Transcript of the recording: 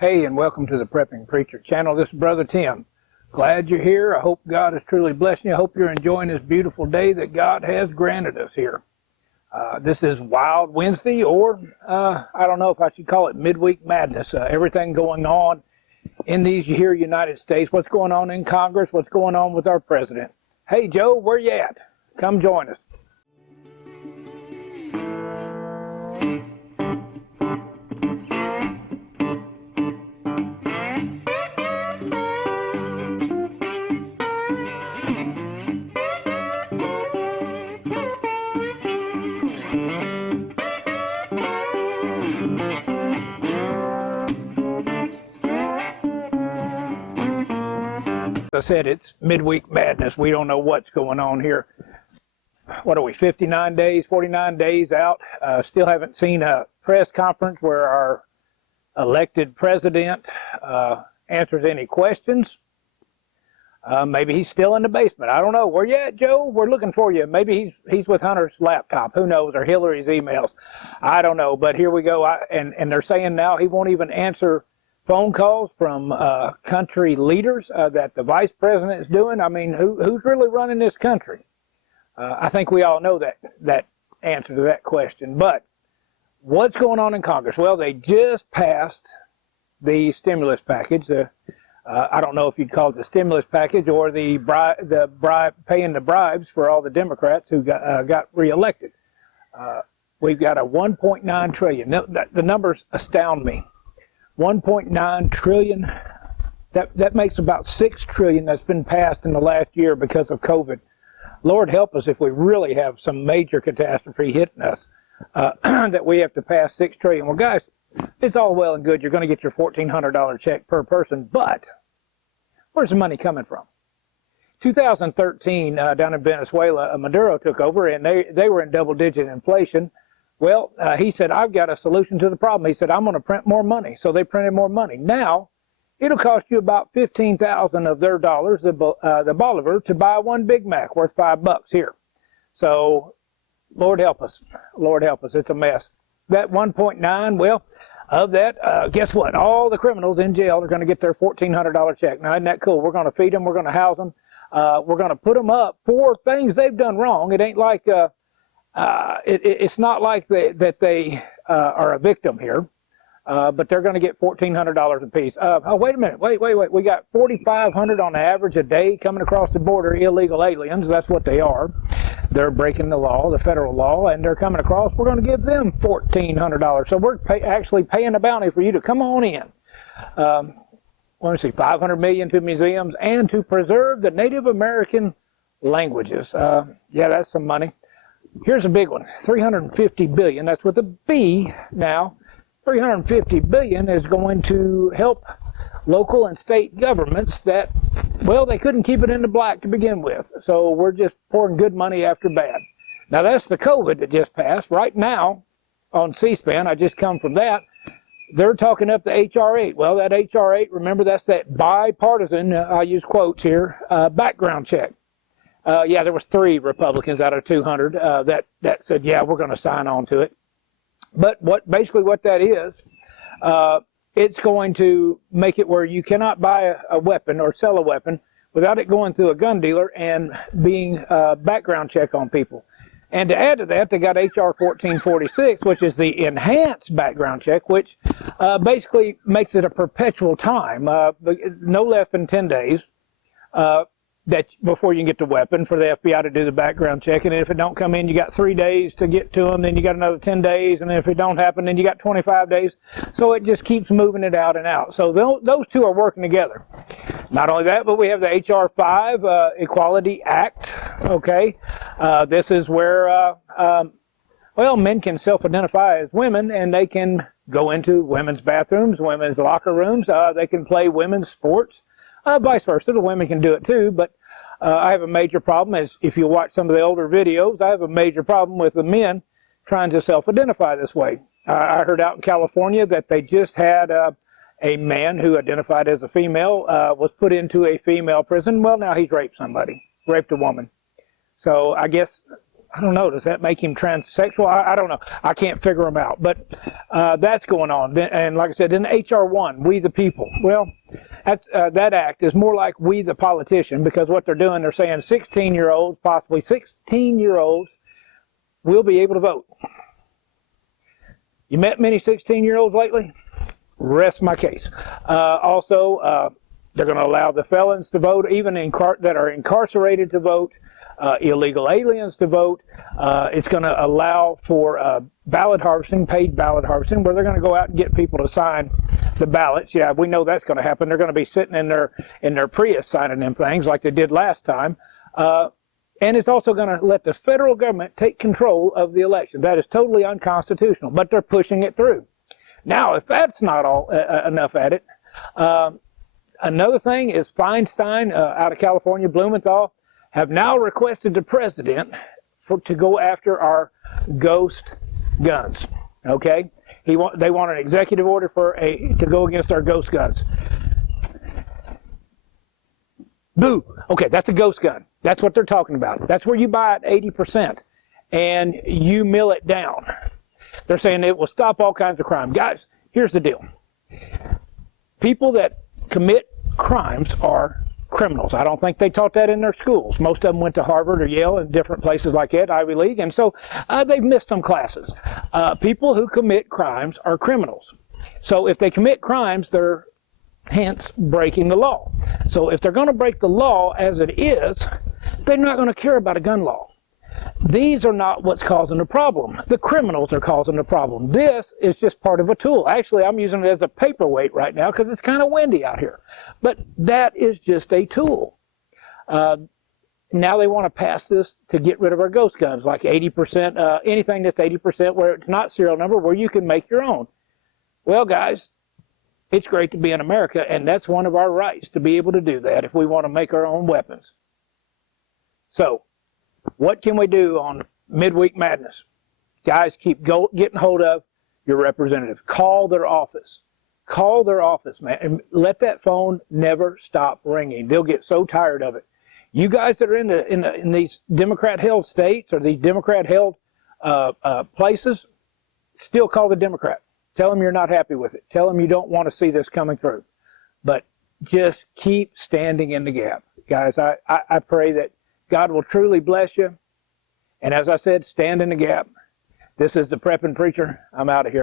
Hey, and welcome to the Prepping Preacher channel. This is Brother Tim. Glad you're here. I hope God has truly blessed you. I hope you're enjoying this beautiful day that God has granted us here. This is Wild Wednesday, or I don't know if I should call it midweek madness. Everything going on in these here United States. What's going on in Congress? What's going on with our president? Hey, Joe, where you at? Come join us. I said, it's midweek madness. We don't know what's going on here. What are we, 59 days, 49 days out? Still haven't seen a press conference where our elected president answers any questions. Maybe he's still in the basement. I don't know. Where you at, Joe? We're looking for you. Maybe he's with Hunter's laptop. Who knows? Or Hillary's emails. I don't know. But here we go. And they're saying now he won't even answer phone calls from country leaders that the vice president is doing. I mean, who's really running this country? I think we all know that answer to that question. But what's going on in Congress? Well, they just passed the stimulus package. I don't know if you'd call it the stimulus package or the bribe, paying the bribes for all the Democrats who got reelected. We've got a 1.9 trillion. The numbers astound me. 1.9 trillion. That makes about 6 trillion that's been passed in the last year because of COVID. Lord help us if we really have some major catastrophe hitting us, that we have to pass 6 trillion. Well, guys, it's all well and good. You're going to get your $1,400 check per person, but where's the money coming from? 2013, down in Venezuela, Maduro took over, and they were in double-digit inflation. Well, he said, I've got a solution to the problem. He said, I'm going to print more money. So they printed more money. Now, it'll cost you about 15,000 of their dollars, the Bolivar, to buy one Big Mac worth $5 here. So, Lord help us. Lord help us. It's a mess. That 1.9, well, of that, guess what? All the criminals in jail are going to get their $1,400 check. Now, isn't that cool? We're going to feed them. We're going to house them. We're going to put them up for things they've done wrong. It ain't like... it's not like that they are a victim here, but they're going to get $1,400 apiece. Oh, wait a minute. Wait. We got 4,500 on average a day coming across the border, illegal aliens. That's what they are. They're breaking the law, the federal law, and they're coming across. We're going to give them $1,400. So we're actually paying a bounty for you to come on in. Let me see, $500 million to museums and to preserve the Native American languages. Yeah, that's some money. Here's a big one, $350 billion. That's with a B now. $350 billion is going to help local and state governments that, well, they couldn't keep it in the black to begin with. So we're just pouring good money after bad. Now, that's the COVID that just passed. Right now, on C-SPAN, I just come from that, they're talking up the H.R. 8. Well, that H.R. 8, remember, that's that bipartisan, I use quotes here, background check. Yeah, there was 3 Republicans out of 200 that said, yeah, we're going to sign on to it. But basically what that is, it's going to make it where you cannot buy a weapon or sell a weapon without it going through a gun dealer and being a background check on people. And to add to that, they got H.R. 1446, which is the enhanced background check, which basically makes it a perpetual time, no less than 10 days. That before you can get the weapon for the FBI to do the background check. And if it don't come in, you got 3 days to get to them. Then you got another 10 days. And if it don't happen, then you got 25 days. So it just keeps moving it out and out. So those two are working together. Not only that, but we have the H.R. 5 Equality Act. Okay. This is where, well, men can self-identify as women, and they can go into women's bathrooms, women's locker rooms. They can play women's sports. Vice versa, the women can do it too, but I have a major problem, as if you watch some of the older videos, I have a major problem with the men trying to self-identify this way. I heard out in California that they just had a man who identified as a female was put into a female prison. Well, now he's raped somebody, raped a woman. So I guess I don't know. Does that make him transsexual? I don't know. I can't figure them out. But that's going on. And like I said, in H.R. 1, We the People. Well, that act is more like We the Politician, because what they're doing, they're saying 16-year-olds, possibly 16-year-olds, will be able to vote. You met many 16-year-olds lately? Rest my case. Also, they're going to allow the felons to vote, even that are incarcerated to vote, illegal aliens to vote. It's going to allow for ballot harvesting, paid ballot harvesting, where they're going to go out and get people to sign the ballots. Yeah, we know that's going to happen. They're going to be sitting in their Prius signing them things like they did last time. And it's also going to let the federal government take control of the election. That is totally unconstitutional, but they're pushing it through. Now, if that's not all enough at it, another thing is Feinstein out of California, Blumenthal, have now requested the president to go after our ghost guns. Okay, they want an executive order to go against our ghost guns. Boo! Okay, that's a ghost gun. That's what they're talking about. That's where you buy it 80% and you mill it down. They're saying it will stop all kinds of crime. Guys, here's the deal. People that commit crimes are criminals. I don't think they taught that in their schools. Most of them went to Harvard or Yale and different places like that, Ivy League, and so they've missed some classes. People who commit crimes are criminals. So if they commit crimes, they're hence breaking the law. So if they're going to break the law as it is, they're not going to care about a gun law. These are not what's causing the problem. The criminals are causing the problem. This is just part of a tool. Actually, I'm using it as a paperweight right now because it's kind of windy out here. But that is just a tool. Now they want to pass this to get rid of our ghost guns, like 80%, anything that's 80% where it's not serial number, where you can make your own. Well, guys, it's great to be in America, and that's one of our rights, to be able to do that if we want to make our own weapons. So, what can we do on Midweek Madness? Guys, keep getting hold of your representative. Call their office. Call their office, man, and let that phone never stop ringing. They'll get so tired of it. You guys that are in these Democrat-held states or these Democrat-held places, still call the Democrat. Tell them you're not happy with it. Tell them you don't want to see this coming through. But just keep standing in the gap. Guys, I pray that God will truly bless you. And as I said, stand in the gap. This is the Prepping Preacher. I'm out of here.